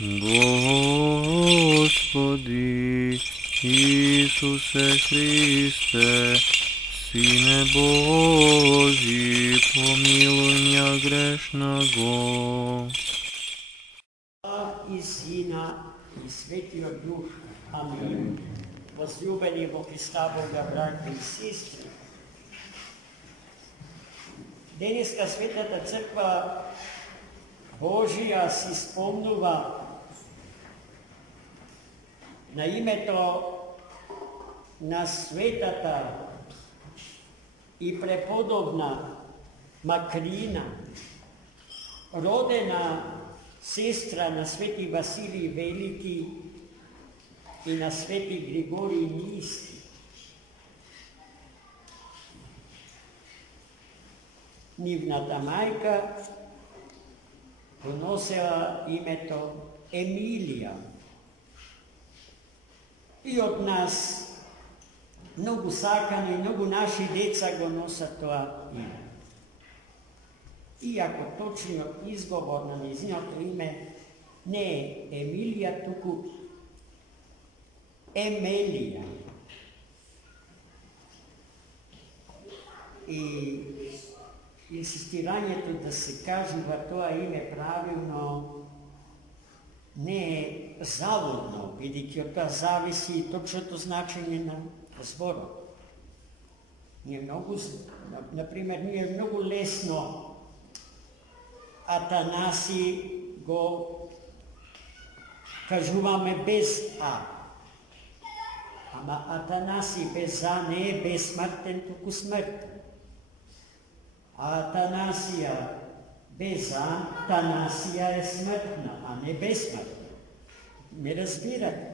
Господи Ісусе Христе, Сине Божий, помилуй меня грешного. И Сына, и Святого Духа. Аминь. Возлюбені во Христа Бога, браті і сестри, денеска Светата Църква Божия си спомнува на името на светата и преподобна Макрина, родена сестра на Свети Василий Велики и на Свети Григорий Нийски. Нивната майка го носела името Емилия. И от нас много сакани, много наши деца го носат това име. Иако точниот изговор на незиното име не е Емилија, туку Емелија. И инсистирањето да се кажува тоа име правилно не е залудно, бидејќи од тоа зависи и точното значење на зборот. Например, ние многу лесно Атанаси го кажуваме без А. Ама Атанаси без А не е безсмртен, туку смртен. А Атанасија без А, Танасија е смртна, а не безсмртна. Ме разбирате?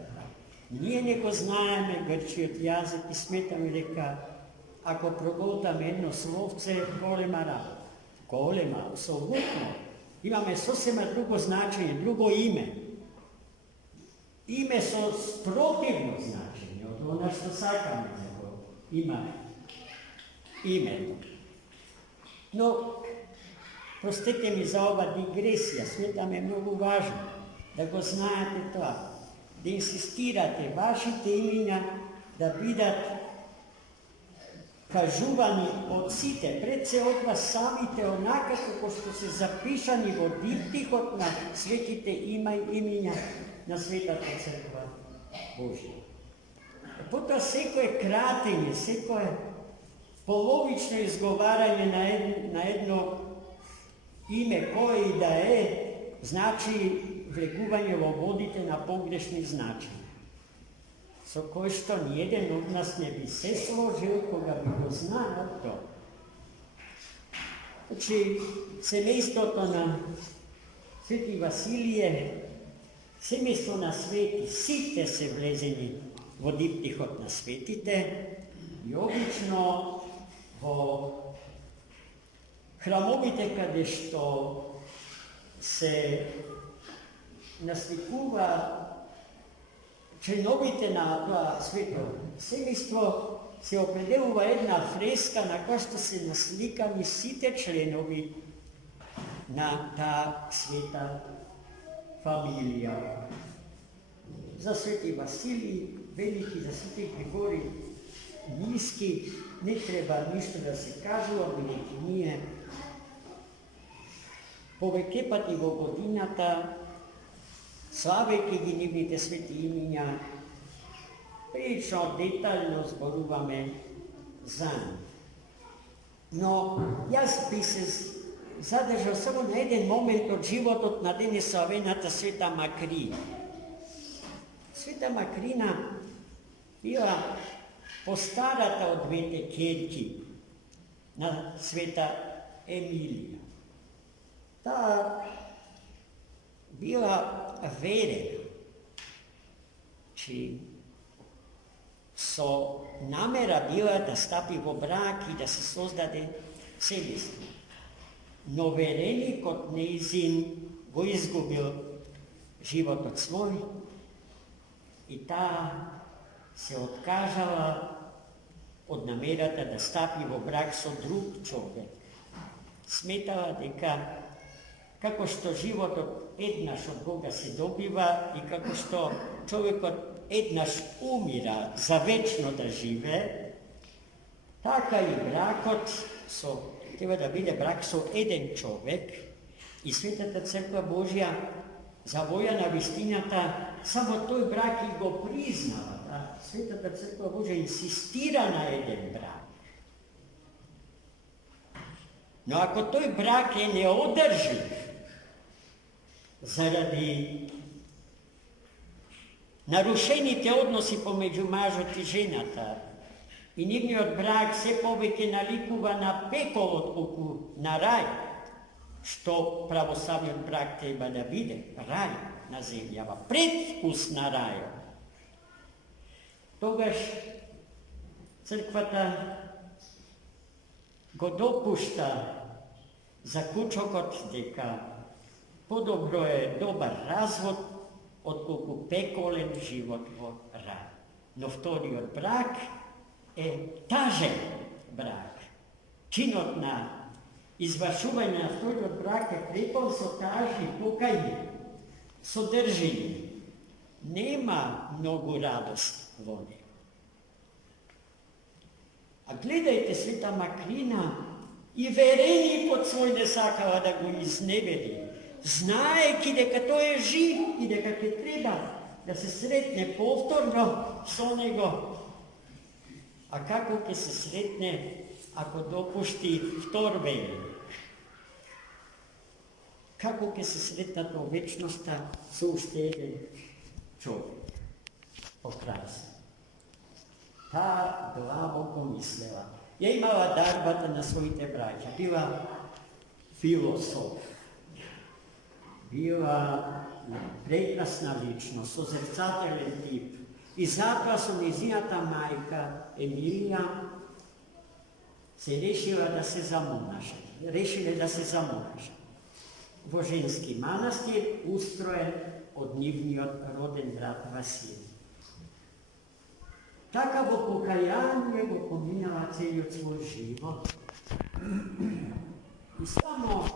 Ние не го знаеме грчиот јазик и сметаме дека ако проголтаме едно словце, голема работа. Голема, абсолютно. Имаме сосема друго значење, друго име. Име со спротивно значење, од она што сакаме да го имаме. Името. Но, простете ми за ова дигресија, сметам е многу важно да го знаете тоа, да инсистирате вашите имиња да бидат кажувани од сите, пред се од вас самите, онака како што се запишани во диптихот на светите имиња на Светата Црква Божија. Потоа секое кратење, секое половично изговарање на едно име, кое и да е, значи влегување во водите на погрешни значења, со кој што ниеден од нас не би се сложил кога би го знаел тоа. Значи, семејството на Свети Василие, семејство на свети, сите се влезени во диптихот на светите и обично во храмовите каде што се насликува членовите на тоа свето семејство, се определува една фреска на која што се насликани сите членови на таа света фамилија. За Свети Василий Велики, за Свети Григорий Нийски не треба ништо да се кажува, бидејќи ние повеќе пати во годината, славејќи ги нивните свети имиња, прилично детално зборуваме за нив. Но јас би се задржал само на еден момент од животот на денесовената Света Макрина. Света Макрина била постарата од двете ќерки на Света Емилија. Таа била верена, че со намера била да стапи во брак и да се создаде семејство. Но вереникот неизин го изгубил животот свој и таа се откажала од намерата да стапи во брак со друг човек. Сметала дека kako što život jednaš od Boga se dobiva i kako što čovjek od jednaš umira za večno da žive, taka i brakot treba da bude brak so jedan čovjek i Svetata Crkva Božja zavojana vistinjata samo toj brak i go priznava. Da? Svetata Crkva Božja insistira na jedan brak. No ako toj brak je neodrživ zaradi narušeni te odnosi pomeđu mažot i ženata i njihov brak se poveke nalikuva na pekol odpuku na raj, što pravoslavljen brak treba da bude, raj na zemljava, predkus na raju. Togaž crkvata go dopušta zaključok od deka podobro je dobar razvod odkoliko pekolen život v raj. No vtori od brak je tažen brak. Činotna izvršuvanje na vtori od brake prepon so tažni, pokajni, so držini. Nema mnogo radost vode. A gledajte, Sveta Makrina i vereni pod svoj nesakava da go izneveri. Znaje ki deka to je živ i deka ke treba da se sretne povtorno s onego. A kako ke se sretne ako dopušti vtorveni? Kako ke se sretna to večnosta so ušteden čovjek? Okrasno. Ta glavo mislila. Je imala darbata na svojite braća. Bila filosof. Bila prekrasna ličnost, sozrcateljen tip. I zato su njezinata majka Emilija se rešila da se zamonaša. Rešile da se zamonaša. Voženski manastir ustrojen od njivni roden brat Vasilij. Takavo pokajanje go pominjala celju svoj život. I samo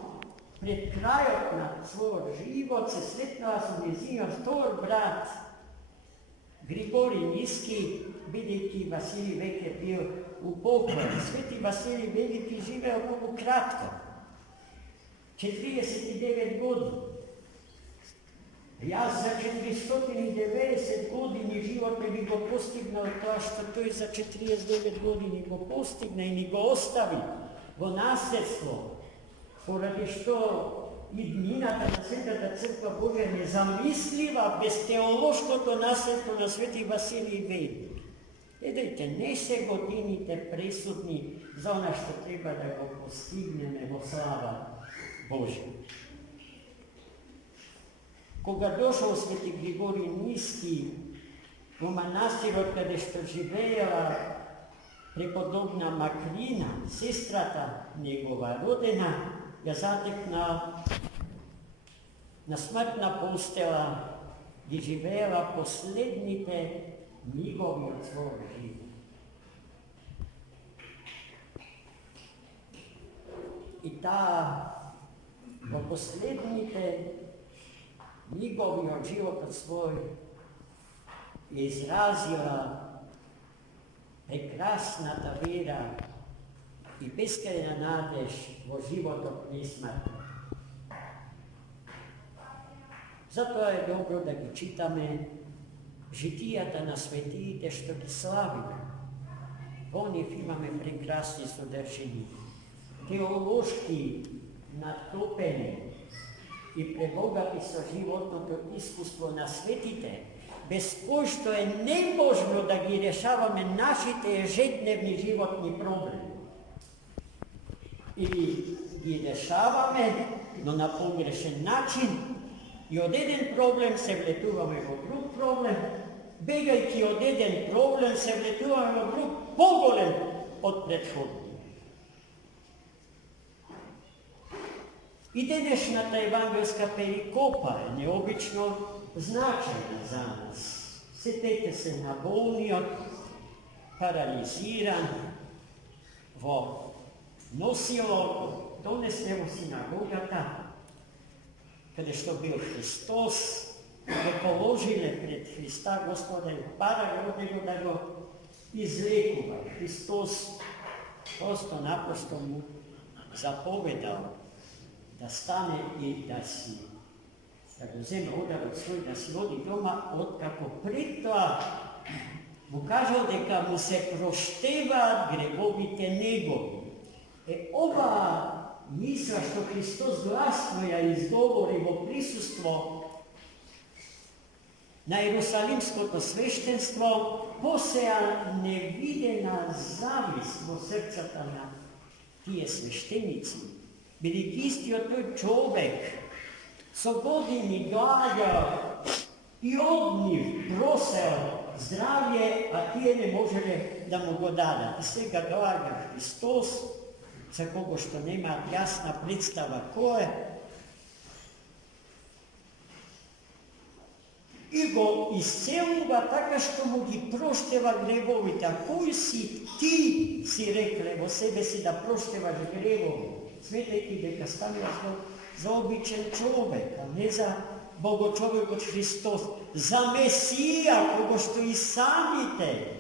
pred krajom na svoj život se sretnala su njezinjo stor brat Grigorij Niski, vidjeti Vasilij Vek je bio u pokoju. Sveti Vasilij Veliki živeo mnogo kratko, 49 godina. Jaz za 490 godini život ne bi go postignal to, što to je za 49 godini go postigne i ni go ostavi vo nasljedstvo. Poradi što i dnina da Svetata Crkva Božja nezamisliva bez teološko to nasljedstvo na Sveti Vasilij Velik. Gledajte, ne se godinite presudni za ona što treba da go postigne nego slava Božja. Koga došao Sveti Grigorij Niski u manastir od kada što živela prepodobna Makrina, sestrata njegova rodena, ga zatekna na smrtna postela gdje živela poslednjite njihovi od svog života. I ta poslednjite njihovi od života svoj je izrazila prekrasna ta vera i beskrajna nadež vo život od nesmrti. Zato je dobro da gi čitame, žitijata na svetite što gi slavime. Po njih imame prekrasni sodržini, teološki natopeni i prebogati so životno to iskustvo na svetite, bez pošto je nemožno da gi rešavame našite ежедневni životni problem. Ili gi rešavame, no na pogrešen način, i od jedan problem se vletuvame v drug problem, begajki od jedan problem se vletuvame v drug pogolem od prethodnega. I današnja evangelska perikopa je neobično značajna za nas. Setete se na bolnijog, paraliziran, vo nosilo, donesnemo sinagogata kada što bio Hristos, ga položile pred Hrista, Gospoda i para od njega da ga izlekuva. Hristos prosto naprosto mu zapovedao da stane i da ga uzeme udarac svoj, da si odi doma, kako prita mu kažao da mu se prošteva grevovite njegovi. Ova misla što Hristos glasno ja izgovori u prisustvo na Jerusalimsko sveštenstvo, poseja nevidena zavist u srcata na tije sveštenici. Bili istio toj čovek, so godini glađa i od njih proseo zdravlje, a tije ne možele da mu go dada. I svega glađa Hristos, za kogo što nema jasna predstava ko je, i go isceluva tako što mu gi prošteva grevovite. A koji si ti, si rekle o sebe si da proštevaš grevovi? Svetajki deka stavila za običan čovek, a ne za Bogo čovek od Hristos, za Mesija, kogo što i samite.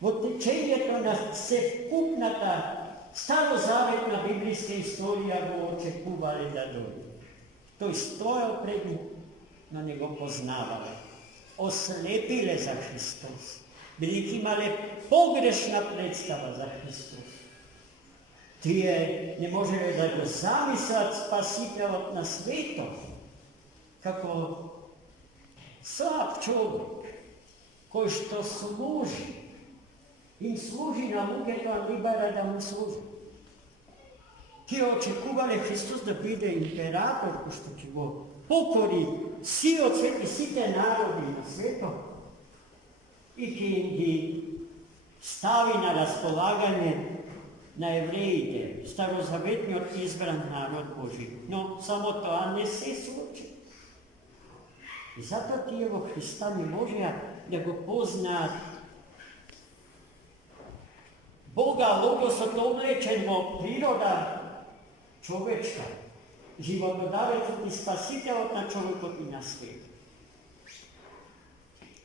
Otečenje to nas se kupnata starozavetna biblijska istorija go očekuvali da dođe. To je stojao pred njim, no nego poznavale, oslepile za Hristos, bili imale pogrešna predstava za Hristos. Tije ne može da ga zamislat spasitelj na svetu, kako slab čovjek, koji što služi, im služi na muke to libara da mu služi. Ti očekuvali Hristos da bude imperator, ko što će go pokori svi te narodi na svetu i ki im stavi na raspolaganje na Jevrejite, starozavetni izbran narod Božji. No, samo to, a ne se sluči. I zato ti evo Hrista mi može da go pozna Boga logos oblečeno priroda čovečka, životodavec i spasitelj na čovjeku i na svijetu.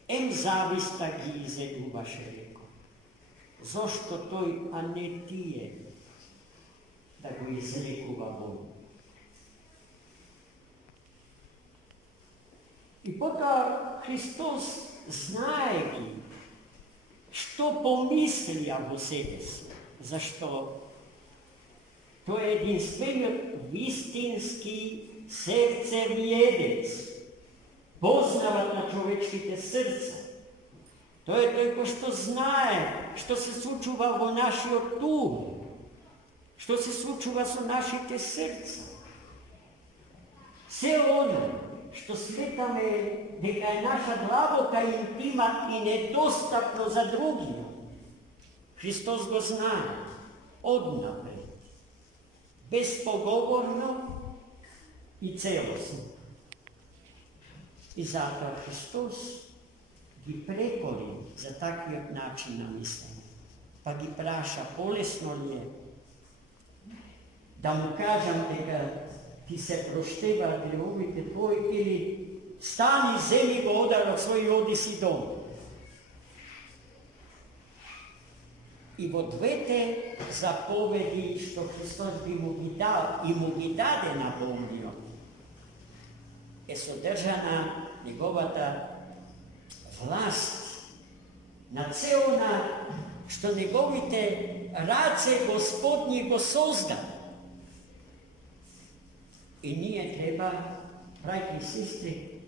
Em zavista gize dubaše reko. Zašto toj, a ne tije, da go izrekuva Bogu? I potom Hristos znaje što pomislija o sebi, zašto to je jedinstveno vistinski srce vjedec, poznavat na čovečkite srca. To je toliko što znaje, što se sučuva o naši tugu, što se sučuva su našite srca. Sve ono što svetame neka je naša glavoka intima i nedostatno za drugim. Hristos go zna odnapred, bespogovorno i celosno. I zato Hristos gi prekori za takvi načina mišljenja. Pa gi praša, bolesno li je, da mu kažem da ti se prošteva grevovite tvoji ili stani zemlji go odar svoj i odi si dom. I od dvete zapovedi što Hristos bi mu gi dao i mu gi dade na bomlju, je sodržana njegovata vlast na ceona što njegovite race gospodnji go sozda. I nije treba, braći i sestri,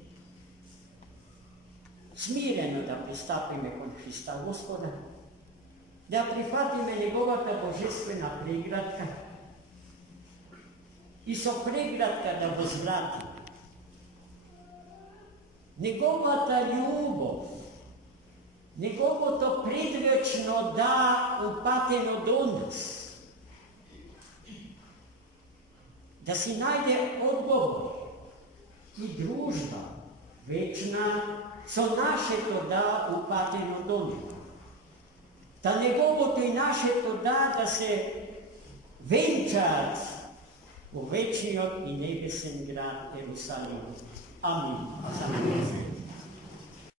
smireno da pristapime kod Hrista Gospoda, da prihvatime njegovata božestvena pregratka i so pregratka da vzvrati. Njegovata ljubav, njegovo to predvečno da upateno do nas, da si najde odgovor i družba večna, so naše to da upateno do njega. Da njegovo to i naše to da se venčat u večniот i nebesen grad Jerusalim. Amin.